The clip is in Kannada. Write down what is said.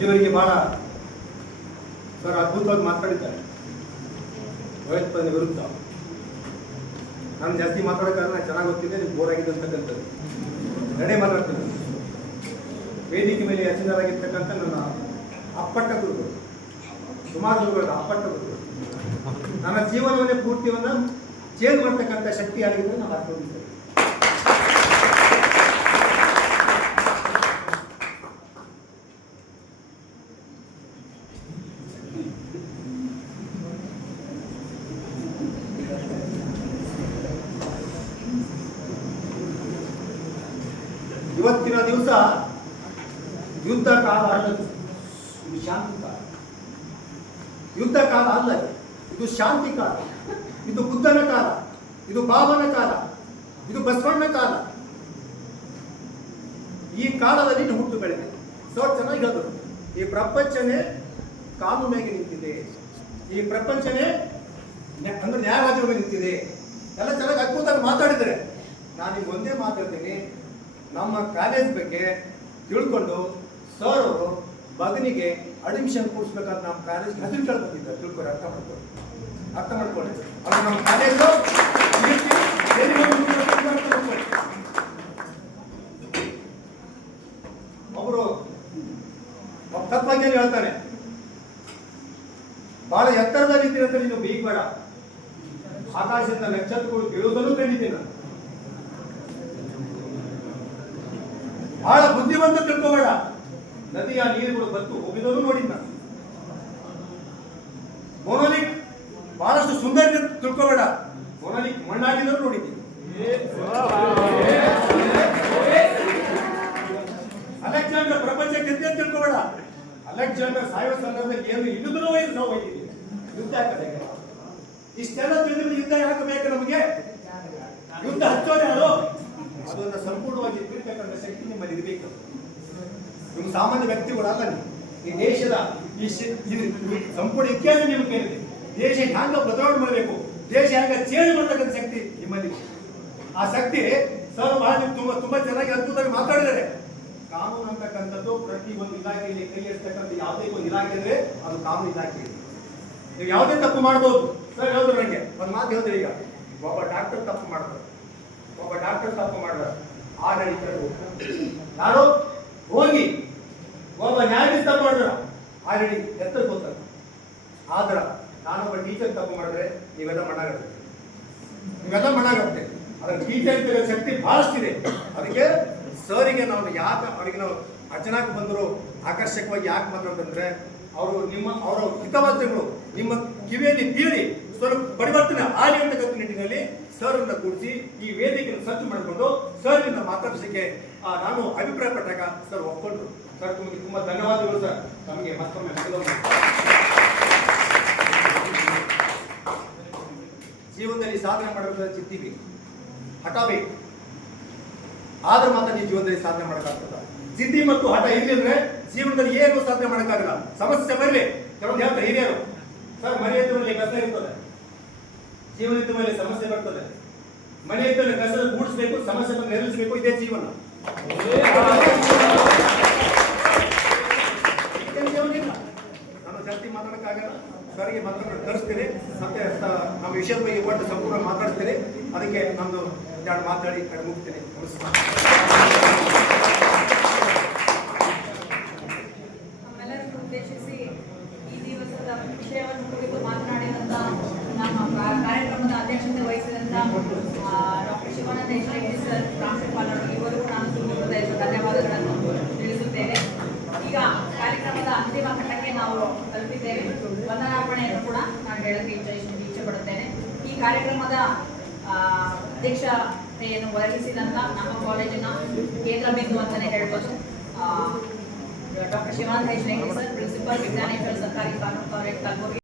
ಇಲ್ಲಿವರೆಗೆ ಬಹಳ ಸರ್ ಅದ್ಭುತವಾಗಿ ಮಾತಾಡಿದ್ದಾರೆ ಭಯೋತ್ಪಾದನೆ ವಿರುದ್ಧ. ನಾನು ಜಾಸ್ತಿ ಮಾತಾಡೋ ಕಾರಣ ಚೆನ್ನಾಗಿ ಗೊತ್ತಿದೆ, ನೀವು ಬೋರ್ ಆಗಿದೆ ಅಂತಕ್ಕಂಥದ್ದು ನಡೆ ಮಾತಾಡ್ತೀನಿ. ವೇದಿಕೆ ಮೇಲೆ ಅಚೀನರಾಗಿರ್ತಕ್ಕಂಥ ನನ್ನ ಅಪ್ಪಟ್ಟ ಗುರುಗಳು, ಸುಮಾರು ಗುರುಗಳು, ಅಪ್ಪಟ್ಟ ಗುರುಗಳು, ನನ್ನ ಜೀವನವನ್ನೇ ಪೂರ್ತಿಯನ್ನು ಚೇಂಜ್ ಮಾಡ್ತಕ್ಕಂಥ ಶಕ್ತಿ ಆಗಿದ್ರೆ ನಾನು ಆಸ್ವಾದಿಸ್ತೇನೆ. ಇವತ್ತಿನ ದಿವಸ ಯುದ್ಧ ಕಾಲ ಅಲ್ಲ, ಇದು ಶಾಂತಿ ಕಾಲ. ಯುದ್ಧ ಕಾಲ ಅಲ್ಲ, ಇದು ಶಾಂತಿ ಕಾಲ. ಇದು ಬುದ್ಧನ ಕಾಲ, ಇದು ಬಾಬನ ಕಾಲ, ಇದು ಬಸವಣ್ಣ ಕಾಲ. ಈ ಕಾಲದಲ್ಲಿ ಹುಟ್ಟು ಬೆಳೆದೆ. ಸೊ ಚೆನ್ನಾಗಿ ಹೇಳಿದ್ರು, ಈ ಪ್ರಪಂಚನೇ ಕಾನೂನಾಗಿ ನಿಂತಿದೆ, ಈ ಪ್ರಪಂಚನೇ ಅಂದ್ರೆ ನ್ಯಾಯವಾದಿ ನಿಂತಿದೆ. ಎಲ್ಲ ಚೆನ್ನಾಗಿ ಅದ್ಭುತವಾಗಿ ಮಾತಾಡಿದರೆ. ನಾನು ಈಗ ಒಂದೇ ಮಾತಾಡ್ತೀನಿ, ನಮ್ಮ ಕಾಲೇಜ್ ಬಗ್ಗೆ ತಿಳ್ಕೊಂಡು ಸರ್ ಅವರು ಮಗನಿಗೆ ಅಡ್ಮಿಷನ್ ಕೊಡಿಸ್ಬೇಕಂತ ನಮ್ಮ ಕಾಲೇಜ್ ಹೆಸರು ಕೇಳ್ಕೊತಿದ್ದಾರೆ. ತಿಳ್ಕೊಂಡು ಅರ್ಥ ಮಾಡ್ಕೊಳ್ಳಿ. ಅದು ನಮ್ಮ ಕಾಲೇಜು ಅವರು ತತ್ವಜ್ಞಾನಿ ಹೇಳ್ತಾನೆ, ಬಹಳ ಎತ್ತರದಲ್ಲಿ ಇದ್ದೀರಂತ ನೀನು ಬೇಡ, ಆಕಾಶದಿಂದ ನಕ್ಷತ್ರಗಳು ಬೀಳುವುದನ್ನು ಕಂಡಿದ್ದೀನಿ ನಾನು. ಬಹಳ ಬುದ್ಧಿವಂತ ತಿಳ್ಕೋಬೇಡ, ನದಿಯ ನೀರುಗಳು ಬತ್ತು ಹೋಗಿದವರು ನೋಡಿದ್ದ. ಮೊನೋಲಿಕ್ ಬಹಳಷ್ಟು ಸುಂದರ ತಿಳ್ಕೋಬೇಡ, ಮೊನೋಲಿಕ್ ಮಣ್ಣಾಗಿದವರು ನೋಡಿದ್ದೀನಿ. ಅಲೆಕ್ಸಾಂಡರ್ ಪ್ರಪಂಚ ಗೆದ್ದೆ ಅಂತ ತಿಳ್ಕೋಬೇಡ, ಅಲೆಕ್ಸಾಂಡರ್ ಸಾಯುವ ಸಂದರ್ಭದಲ್ಲಿ ಏನು ಇಲ್ಲದೂ ನಾವು ಹೋಗಿದ್ದೀವಿ. ಯುದ್ಧ ಯಾಕೆ ಇಷ್ಟೆಲ್ಲ ತಿಳಿದ್ರೆ ಯುದ್ಧ ಯಾಕೆ ಬೇಕು ನಮಗೆ? ಯುದ್ಧ ಹಚ್ಚೋದೆ ಯಾರು? ಅದನ್ನು ಸಂಪೂರ್ಣವಾಗಿ ಬಿಡ್ತಕ್ಕಂಥ ಶಕ್ತಿ ನಿಮ್ಮಲ್ಲಿ ಇರಬೇಕು. ನಿಮ್ಮ ಸಾಮಾನ್ಯ ವ್ಯಕ್ತಿಗಳಲ್ಲ. ಈ ದೇಶದ ಸಂಪೂರ್ಣ ಇತಿಹಾಸ ನಿಮ್ಗೆ ಕೇಳಿದೆ. ದೇಶ ಹ್ಯಾಂಗ ಬದಲಾವಣೆ ಮಾಡಬೇಕು, ದೇಶ ಹ್ಯಾಂಗ ಚೇಂಜ್ ಮಾಡ್ತಕ್ಕಂಥ ಶಕ್ತಿ ನಿಮ್ಮಲ್ಲಿ. ಆ ಶಕ್ತಿ ಸರ್ ಬಹಳ ತುಂಬಾ ಚೆನ್ನಾಗಿ ಅದ್ಭುತವಾಗಿ ಮಾತಾಡಿದ್ದಾರೆ. ಕಾನೂನು ಅಂತಕ್ಕಂಥದ್ದು ಪ್ರತಿ ಒಂದು ಇಲಾಖೆಯಲ್ಲಿ ಕೈ ಎತ್ತಕ್ಕಂಥ ಯಾವುದೇ ಒಂದು ಇಲಾಖೆ ಅಂದ್ರೆ ಅದು ಕಾನೂನು ಇಲಾಖೆ. ನೀವು ಯಾವುದೇ ತಪ್ಪು ಮಾಡ್ಬೋದು. ಸರ್ ಹೇಳಿದ್ರು ನನಗೆ ಒಂದು ಮಾತು ಹೇಳಿದ್ರೆ, ಈಗ ಒಬ್ಬ ಡಾಕ್ಟರ್ ತಪ್ಪು ಮಾಡ್ತಾರೆ, ಒಬ್ಬ ಡಾಕ್ಟರ್ ತಪ್ಪು ಮಾಡಿದ್ರೆ ಆಡಳಿತ ಯಾರು ಹೋಗಿ ಒಬ್ಬ ನ್ಯಾಯಾಧೀಶ ತಪ್ಪು ಮಾಡಿದ್ರ ಆಲ್ರೆಡಿ ಎತ್ತ ಗೊತ್ತಾಗ. ಆದ್ರ ನಾನೊಬ್ಬ ಟೀಚರ್ ತಪ್ಪು ಮಾಡಿದ್ರೆ ನೀವೆಲ್ಲ ಮಣ್ಣಾಗುತ್ತೆ, ಅದ್ರ ಟೀಚರ್ ಶಕ್ತಿ ಬಹಳಷ್ಟಿದೆ. ಅದಕ್ಕೆ ಸರಿಗೆ ನಾವು ಯಾಕೆ ಅವ್ರಿಗೆ ನಾವು ಅಚಾನಕ್ ಬಂದರು ಆಕರ್ಷಕವಾಗಿ ಯಾಕೆ ಮಾತಾಡ್ತಂದ್ರೆ, ಅವರ ಹಿತವಾದಗಳು ನಿಮ್ಮ ಕಿವಿಯಲ್ಲಿ ಬೀಳಿ ಸ್ವಲ್ಪ ಪರಿವರ್ತನೆ ಆಗಲಿ ಅಂತಕ್ಕಂಥ ನಿಟ್ಟಿನಲ್ಲಿ ಸರ್ ಅನ್ನ ಕೂಡಿಸಿ ಈ ವೇದಿಕೆಯನ್ನು ಸಜ್ಜು ಮಾಡಿಕೊಂಡು ಸರ್ ಇಂದ ಮಾತಾಡಿಸಕ್ಕೆ ನಾನು ಅಭಿಪ್ರಾಯ ಪಟ್ಟಾಗ ಸರ್ ಒಪ್ಕೊಂಡ್ರು. ಸರ್ ನಿಮಗೆ ತುಂಬಾ ಧನ್ಯವಾದಗಳು ಸರ್. ನಮಗೆ ಮತ್ತೊಮ್ಮೆ ಜೀವನದಲ್ಲಿ ಸಾಧನೆ ಮಾಡಬೇಕಾದ ಚಿತ್ತೀವಿ, ಹಠ ಬೇಕು. ಆದ್ರೆ ಮಾತ್ರ ನೀವು ಜೀವನದಲ್ಲಿ ಸಾಧನೆ ಮಾಡೋಕ್ಕಾಗ್ತದ. ಜಿದ್ದಿ ಮತ್ತು ಹಠ ಇರಲಿ ಅಂದ್ರೆ ಜೀವನದಲ್ಲಿ ಏನು ಸಾಧನೆ ಮಾಡೋಕ್ಕಾಗಲ್ಲ. ಸಮಸ್ಯೆ ಬರಲಿ, ಕೆಲವೊಂದು ಹೇಳ್ತಾರೆ ಹಿರಿಯರು, ಸರ್ ಮನೆ ಇದ್ದ ಮೇಲೆ ಕಸ ಇರ್ತದೆ, ಜೀವನ ಇದ್ದ ಮೇಲೆ ಸಮಸ್ಯೆ ಬರ್ತದೆ. ಮನೆ ಇದ್ದಲ್ಲಿ ಕಸ ಗೂಡಿಸ್ಬೇಕು, ಸಮಸ್ಯೆ ಬಂದು ನೆರಳಿಸಬೇಕು, ಇದೇ ಜೀವನ. ನಾನು ಜಾಸ್ತಿ ಮಾತಾಡಕ್ಕಾಗಲ್ಲ. ಸರಿಗೆ ಮತ್ತೊಮ್ಮೆ ತರಿಸ್ತೀನಿ, ಮತ್ತೆ ನಮ್ಮ ವಿಷಯದ ಬಗ್ಗೆ ಒಟ್ಟು ಸಂಪೂರ್ಣ ಮಾತಾಡ್ತೀನಿ. ಅದಕ್ಕೆ ನಮ್ದು ಎರಡು ಮಾತಾಡಿ ಕಡೆ ಮುಗ್ತೀನಿ. ನಮ್ಮೆಲ್ಲರಿಗೂ ಉದ್ದೇಶಿಸಿ ಈ ದಿವಸದ ವಿಷಯವನ್ನು ಕುರಿತು ಮಾತನಾಡಿದಂತ ನಮ್ಮ ಕಾರ್ಯಕ್ರಮದ ಅಧ್ಯಕ್ಷತೆ ವಹಿಸಿದಂತ ಡಾಕ್ಟರ್ ಶಿವಾನಂದ ಹೆಚ್ಡಿ ಸರ್, ಪ್ರಾಂಶುಪಾಲರು, ಇವರಿಗೂ ನಾನು ತುಂಬ ಧನ್ಯವಾದಗಳನ್ನು ತಿಳಿಸುತ್ತೇನೆ. ಈಗ ಕಾರ್ಯಕ್ರಮದ ಅಂತಿಮ ಘಟ್ಟಕ್ಕೆ ನಾವು ತಲುಪಿದ್ದೇವೆ. ವಂದನಾರ್ಪಣೆಯನ್ನು ಕೂಡ ನಾನು ಹೇಳಕ್ಕೆ ಇಚ್ಛೆ ಪಡುತ್ತೇನೆ. ಈ ಕಾರ್ಯಕ್ರಮದ ಅಧ್ಯಕ್ಷತೆಯನ್ನು ವಹಿಸಿದಂತ ನಮ್ಮ ಕಾಲೇಜಿನ ಕೇಂದ್ರ ಬಿಂದು ಅಂತಾನೆ ಹೇಳ್ಬೋದು doctor Shivananda HD sir, principal Vijnaneshwara ಸರ್ಕಾರಿ ಕಾನೂನು ಕಾಲೇಜ್ ಕಲಬುರಗಿ.